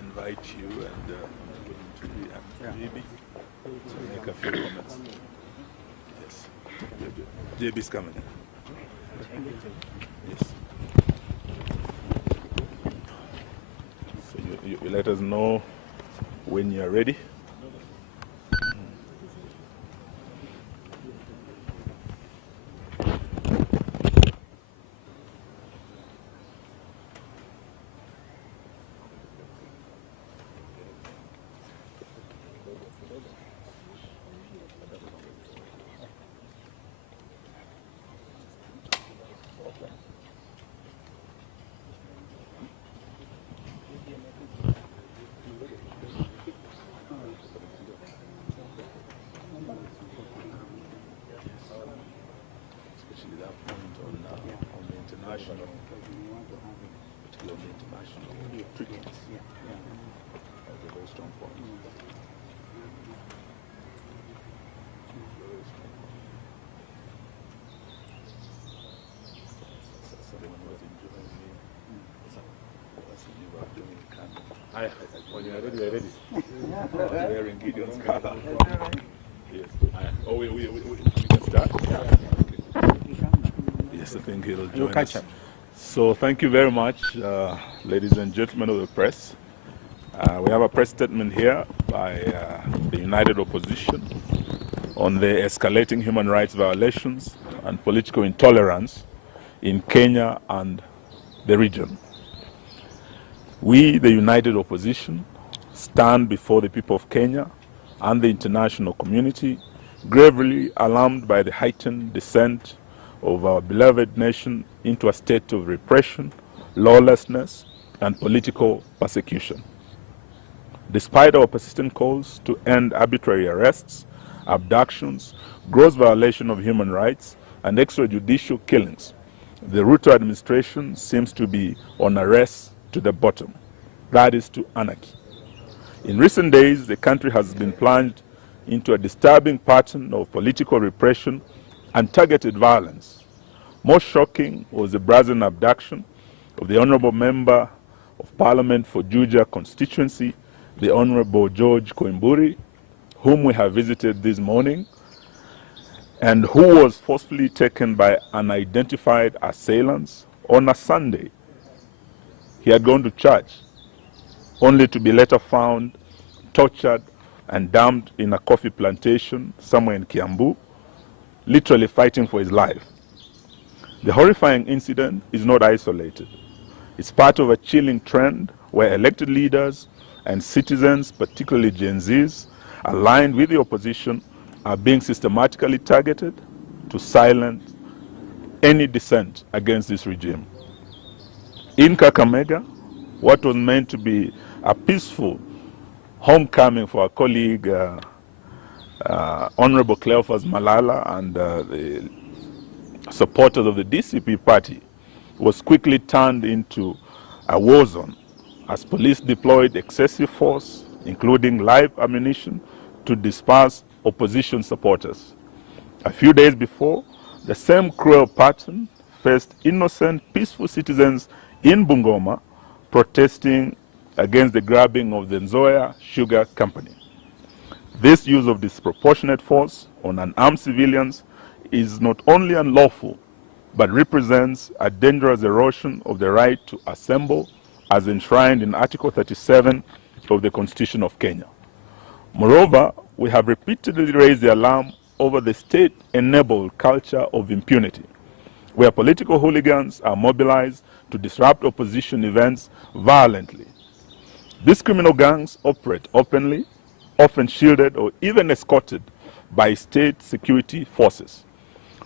Invite you and JB to make a few comments. Yes. JB is coming. Yes. So you let us know when you are ready. When you are ready, we are ready. Wearing Gideon's color. Yes. Oh, we can start? Yeah. Okay. Yes, I think he'll join us. So thank you very much, ladies and gentlemen of the press. We have a press statement here by the United Opposition on the escalating human rights violations and political intolerance in Kenya and the region. We, the United Opposition, stand before the people of Kenya and the international community, gravely alarmed by the heightened descent of our beloved nation into a state of repression, lawlessness, and political persecution. Despite our persistent calls to end arbitrary arrests, abductions, gross violation of human rights, and extrajudicial killings, the Ruto administration seems to be on a race to the bottom, that is to anarchy. In recent days, the country has been plunged into a disturbing pattern of political repression and targeted violence. Most shocking was the brazen abduction of the Honorable Member of Parliament for Juja constituency, the Honorable George Koimburi, whom we have visited this morning, and who was forcefully taken by unidentified assailants on a Sunday. He had gone to church, only to be later found tortured and dumped in a coffee plantation somewhere in Kiambu, literally fighting for his life. The horrifying incident is not isolated. It's part of a chilling trend where elected leaders and citizens, particularly Gen Zs, aligned with the opposition, are being systematically targeted to silence any dissent against this regime. In Kakamega, what was meant to be a peaceful homecoming for our colleague, Honorable Cleophas Malala and the supporters of the DCP party, was quickly turned into a war zone as police deployed excessive force, including live ammunition, to disperse opposition supporters. A few days before, the same cruel pattern faced innocent, peaceful citizens in Bungoma protesting against the grabbing of the Nzoia Sugar Company. This use of disproportionate force on unarmed civilians is not only unlawful, but represents a dangerous erosion of the right to assemble as enshrined in Article 37 of the Constitution of Kenya. Moreover, we have repeatedly raised the alarm over the state-enabled culture of impunity, where political hooligans are mobilized to disrupt opposition events violently. These criminal gangs operate openly, often shielded or even escorted by state security forces.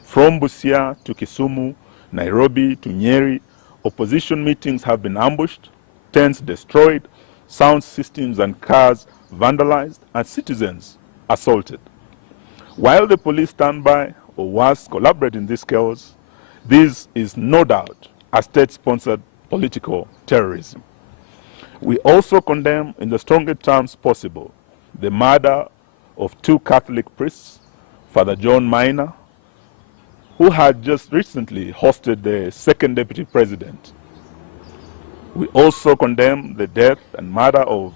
From Busia to Kisumu, Nairobi to Nyeri, opposition meetings have been ambushed, tents destroyed, sound systems and cars vandalized, and citizens assaulted. While the police stand by or worse, collaborate in this chaos, this is no doubt a state-sponsored political terrorism. We also condemn in the strongest terms possible the murder of 2 Catholic priests, Father John Minor, who had just recently hosted the second deputy president. We also condemn the death and murder of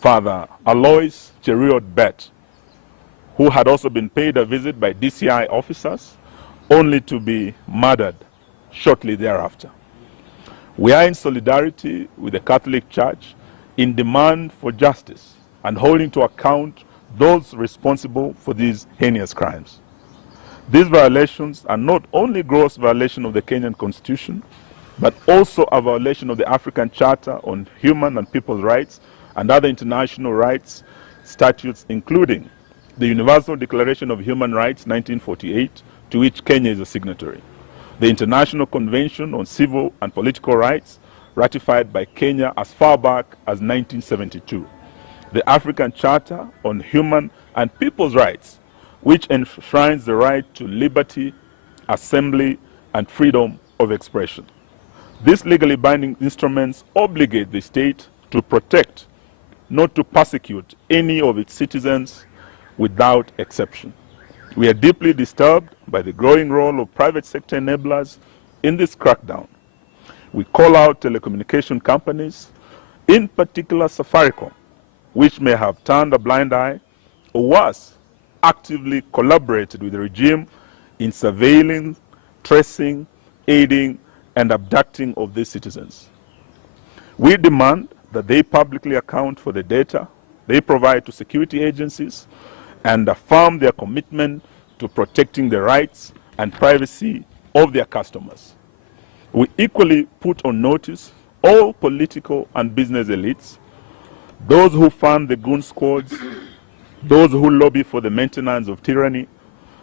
Father Alois Cheriot Bet, who had also been paid a visit by DCI officers, only to be murdered shortly thereafter. We are in solidarity with the Catholic Church in demand for justice and holding to account those responsible for these heinous crimes. These violations are not only gross violation of the Kenyan Constitution, but also a violation of the African Charter on Human and People's Rights and other international rights statutes, including the Universal Declaration of Human Rights 1948, to which Kenya is a signatory, the International Convention on Civil and Political Rights, ratified by Kenya as far back as 1972, the African Charter on Human and People's Rights, which enshrines the right to liberty, assembly, and freedom of expression. These legally binding instruments obligate the state to protect, not to persecute, any of its citizens without exception. We are deeply disturbed by the growing role of private sector enablers in this crackdown. We call out telecommunication companies, in particular Safaricom, which may have turned a blind eye, or worse, actively collaborated with the regime in surveilling, tracing, aiding, and abducting of these citizens. We demand that they publicly account for the data they provide to security agencies and affirm their commitment to protecting the rights and privacy of their customers. We equally put on notice all political and business elites, those who fund the goon squads, those who lobby for the maintenance of tyranny,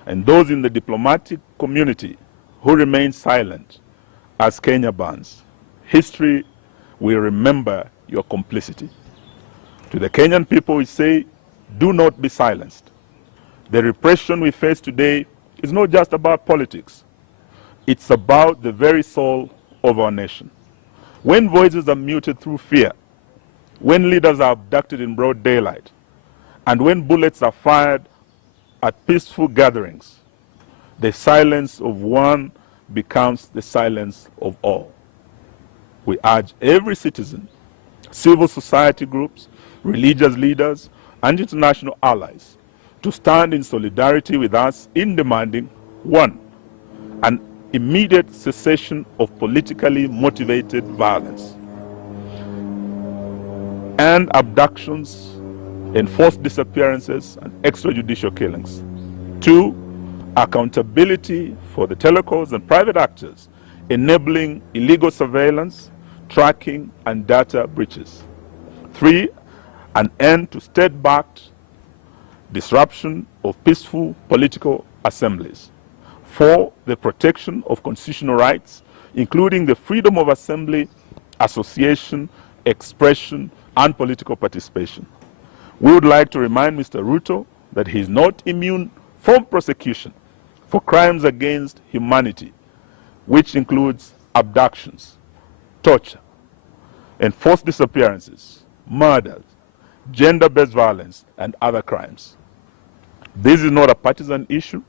and those in the diplomatic community who remain silent as Kenya burns. History will remember your complicity. To the Kenyan people, we say, do not be silenced. The repression we face today is not just about politics. It's about the very soul of our nation. When voices are muted through fear, when leaders are abducted in broad daylight, and when bullets are fired at peaceful gatherings, the silence of one becomes the silence of all. We urge every citizen, civil society groups, religious leaders, and international allies to stand in solidarity with us in demanding, 1, an immediate cessation of politically motivated violence and abductions, enforced disappearances, and extrajudicial killings. 2, accountability for the telecos and private actors enabling illegal surveillance, tracking, and data breaches. 3, an end to state-backed disruption of peaceful political assemblies. 4, the protection of constitutional rights, including the freedom of assembly, association, expression, and political participation. We would like to remind Mr. Ruto that he is not immune from prosecution for crimes against humanity, which includes abductions, torture, enforced disappearances, murders, gender-based violence, and other crimes. This is not a partisan issue.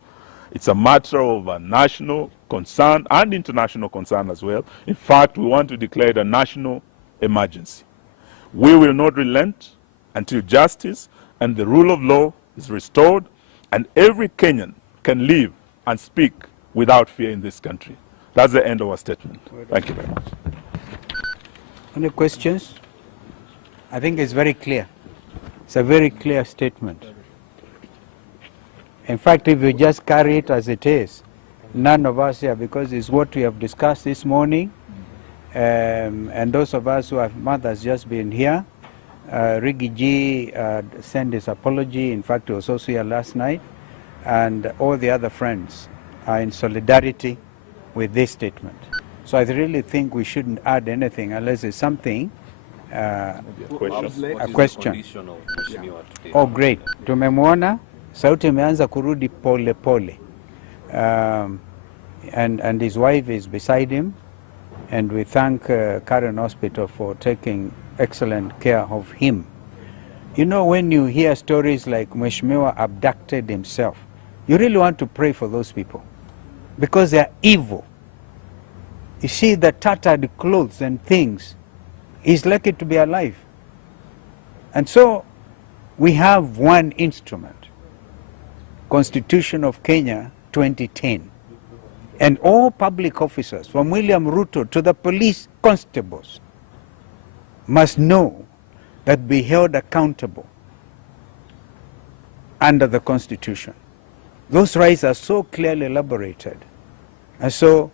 It's a matter of national concern and international concern as well. In fact, we want to declare it a national emergency. We will not relent until justice and the rule of law is restored and every Kenyan can live and speak without fear in this country. That's the end of our statement. Thank you very much. Any questions? I think it's very clear. It's a very clear statement. In fact, if you just carry it as it is, none of us here, because it's what we have discussed this morning, and those of us who have mothers just been here, Rigi G sent his apology. In fact, he was also here last night, and all the other friends are in solidarity with this statement. So I really think we shouldn't add anything unless it's something, a question. Oh, great. Tumemwona, sauti imeanza kurudi pole pole. and his wife is beside him. And we thank Karen Hospital for taking excellent care of him. You know, when you hear stories like Mheshimiwa abducted himself, you really want to pray for those people because they are evil. You see the tattered clothes and things. He's lucky to be alive. And so we have one instrument, Constitution of Kenya 2010. And all public officers, from William Ruto to the police constables, must know that be held accountable under the Constitution. Those rights are so clearly elaborated. And so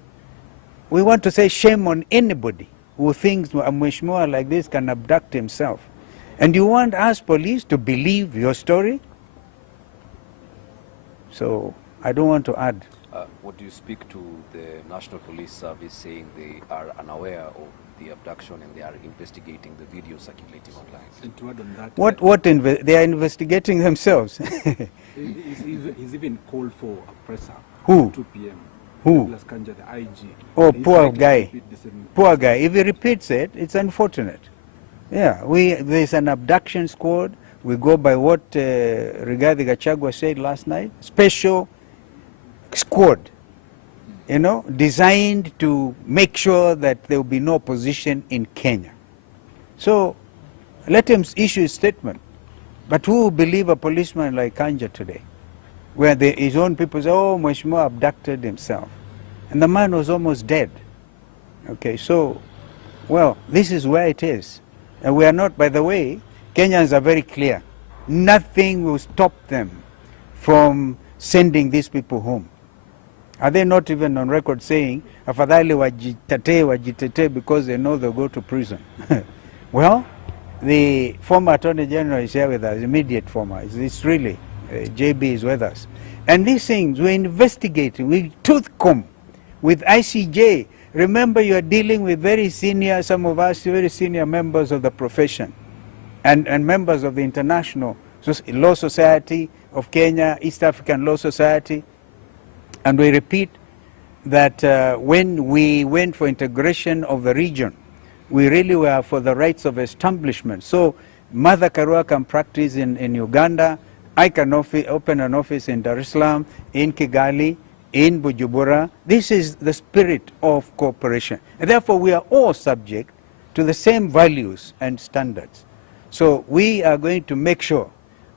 we want to say shame on anybody who thinks a Mheshimiwa like this can abduct himself. And you want us police to believe your story? So I don't want to add. What do you speak to the National Police Service saying they are unaware of the abduction and they are investigating the video circulating online? And to add on that, They are investigating themselves. he's even called for a presser. Who? 2 p.m. Who? Douglas Kanja, the IG. Oh, He's poor trying to guy. repeat the same- Poor guy. If he repeats it, it's unfortunate. Yeah, there's an abduction squad. We go by what Rigathi Gachagua said last night. Special squad, you know, designed to make sure that there will be no opposition in Kenya. So let him issue a statement. But who will believe a policeman like Kanja today? Where his own people say, oh, Mheshimiwa abducted himself. And the man was almost dead. Okay, so, well, this is where it is. And we are not, by the way, Kenyans are very clear. Nothing will stop them from sending these people home. Are they not even on record saying, afadhali wajitetee because they know they'll go to prison? Well, the former Attorney General is here with us, immediate former. It's really, JB is with us. And these things, we're investigating, we tooth comb with ICJ. Remember, you are dealing with very senior, some of us, very senior members of the profession and members of the International Law Society of Kenya, East African Law Society. And we repeat that when we went for integration of the region, we really were for the rights of establishment. So Mother Karua can practice in Uganda. I can open an office in Dar es Salaam, in Kigali, in Bujumbura. This is the spirit of cooperation. And therefore, we are all subject to the same values and standards. So we are going to make sure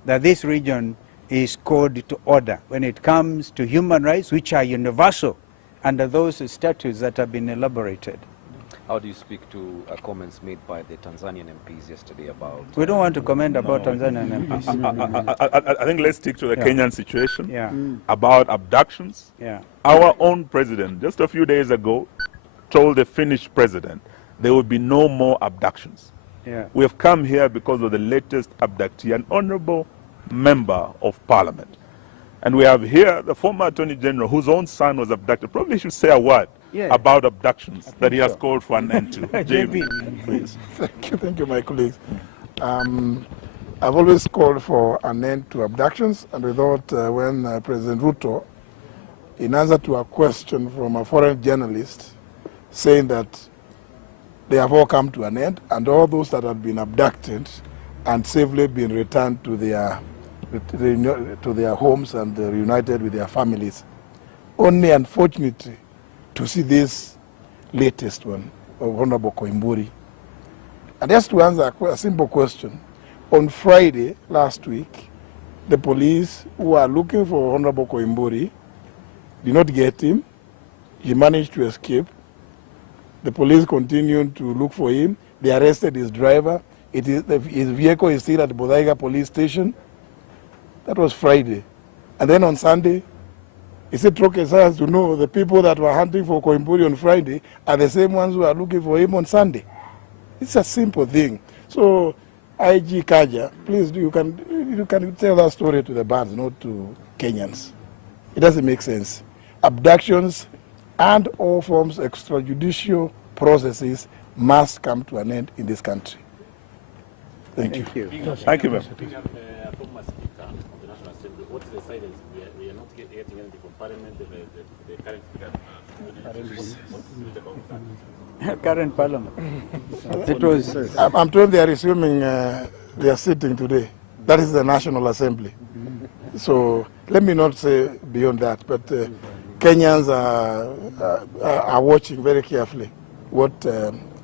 that this region is called to order when it comes to human rights, which are universal under those statutes that have been elaborated. How do you speak to comments made by the Tanzanian MPs yesterday about... We don't want to comment about Tanzanian MPs. I think let's stick to the Kenyan situation. Yeah. About abductions. Yeah. Our own president, just a few days ago, told the Finnish president there will be no more abductions. Yeah. We have come here because of the latest abductee, an honorable member of parliament. And we have here the former Attorney General whose own son was abducted. Probably should say a word about abductions that he has called for an end to. JB, please. Thank you, my colleagues. I've always called for an end to abductions, and we thought when President Ruto, in answer to a question from a foreign journalist, saying that they have all come to an end, and all those that have been abducted and safely been returned to their homes and reunited with their families. Only, unfortunately, to see this latest one of Honorable Koimburi. And just to answer a simple question, on Friday last week, the police who are looking for Honorable Koimburi did not get him. He managed to escape. The police continued to look for him. They arrested his driver. His vehicle is still at the Bodaiga police station. That was Friday. And then on Sunday, he said Troke has to know the people that were hunting for Koimburi on Friday are the same ones who are looking for him on Sunday. It's a simple thing. So, IG Kaja, please, you can tell that story to the bands, not to Kenyans. It doesn't make sense. Abductions and all forms of extrajudicial processes must come to an end in this country. Thank you. Thank you, ma'am. Former Speaker of the National Assembly, what is the silence? We are not getting anything from Parliament, the current Speaker. Current Parliament. It was. I'm told they are resuming their sitting today. That is the National Assembly. So let me not say beyond that, but Kenyans are watching very carefully what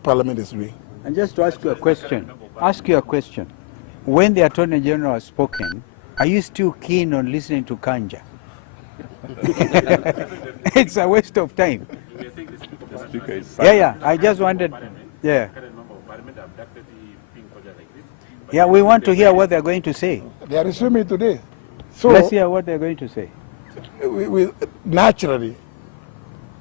Parliament is doing. And just to ask you a question, when the Attorney General has spoken, are you still keen on listening to Kanja? It's a waste of time. The speaker is Yeah, I just wanted, yeah. Yeah, we want to hear what they're going to say. They are resuming today. So Let's hear what they're going to say. Naturally,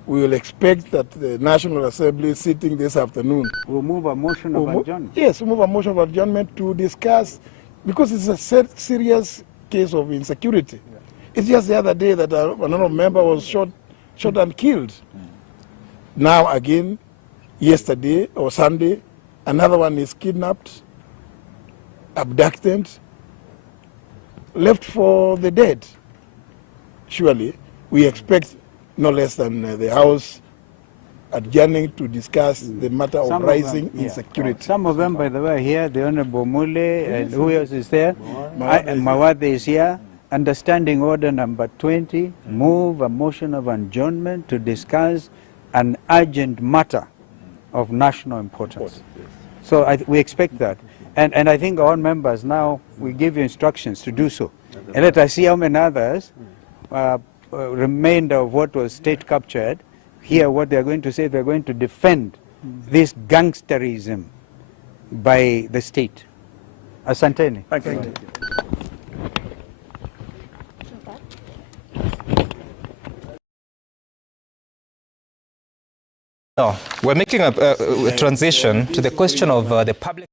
we will expect that the National Assembly sitting this afternoon. We'll move a motion of adjournment. Yes, we'll move a motion of adjournment to discuss, because it's a serious case of insecurity. Yeah. It's just the other day that another member was shot and killed. Now again, yesterday or Sunday, another one is kidnapped, abducted, left for the dead. Surely, we expect no less than the House adjourning to discuss the matter of rising insecurity. Some of them, by the way, are here. The Honorable Mule, and who else is there? Mawade is here. Understanding order number 20, move a motion of adjournment to discuss an urgent matter of national importance. So we expect that. And I think our members now, we give you instructions to do so. And let us see how many others remainder of what was state captured, hear what they're going to say. They're going to defend this gangsterism by the state. Asanteni. Thank you. No, we're making a transition to the question of the public.